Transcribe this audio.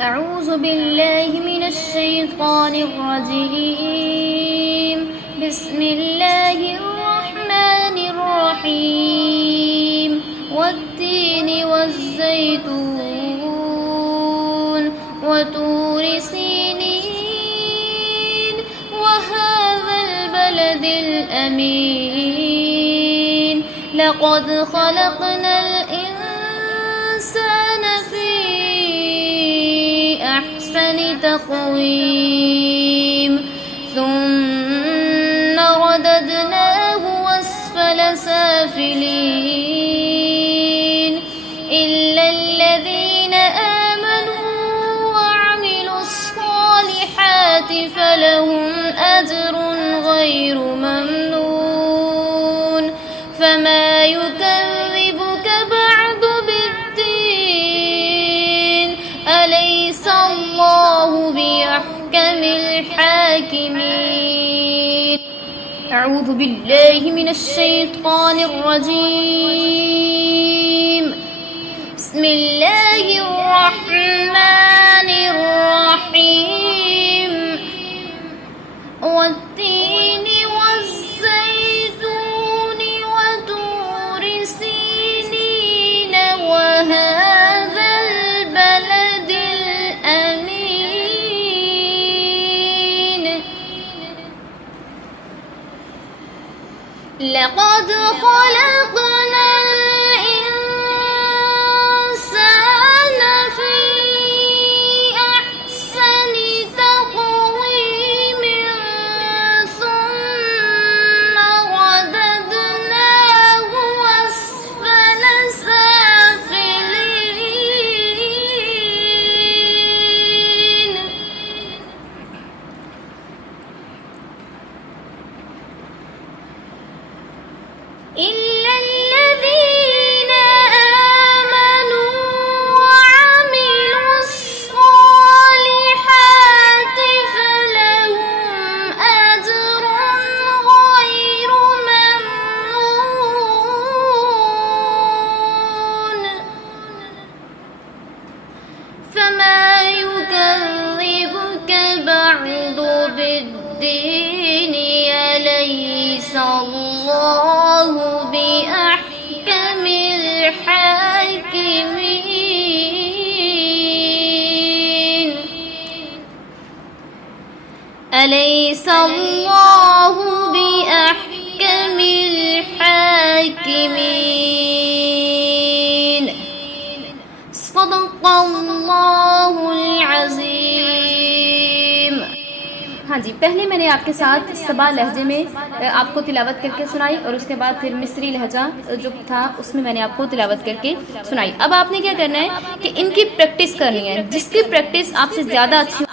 أعوذ بالله من الشيطان الرجيم بسم الله الرحمن الرحيم والتين والزيتون وطور سينين وهذا البلد الأمين لقد خلقنا الإنسان في أحسن تقويم ثم رددناه أسفل سافلين إلا الذين آمنوا وعملوا الصالحات فلهم أجر غير ممنون فما يكذبك بعد بالدين أليس الله بأحكم الحاكمين أعوذ بالله من الشيطان الرجيم بسم الله الرحمن الرحيم والتين والزيتون وطور سينين وهذا البلد الأمين لقد خلقنا الإنسان في أحسن تقويم ثم رددناه أسفل سافلين إلا الذين آمنوا وعملوا الصالحات فلهم أجر غير ممنون فما يكذبك بعد بالدين أليس الله بأحكم الحاكمين أليس الله بأحكم الحاكمين صدق الله العظيم। हाँ जी, पहले मैंने आपके साथ सबा लहजे में आपको तिलावत करके सुनाई और उसके बाद फिर मिस्री लहजा जो था उसमें मैंने आपको तिलावत करके सुनाई। अब आपने क्या करना है कि इनकी प्रैक्टिस करनी है। जिसकी प्रैक्टिस आपसे ज़्यादा अच्छी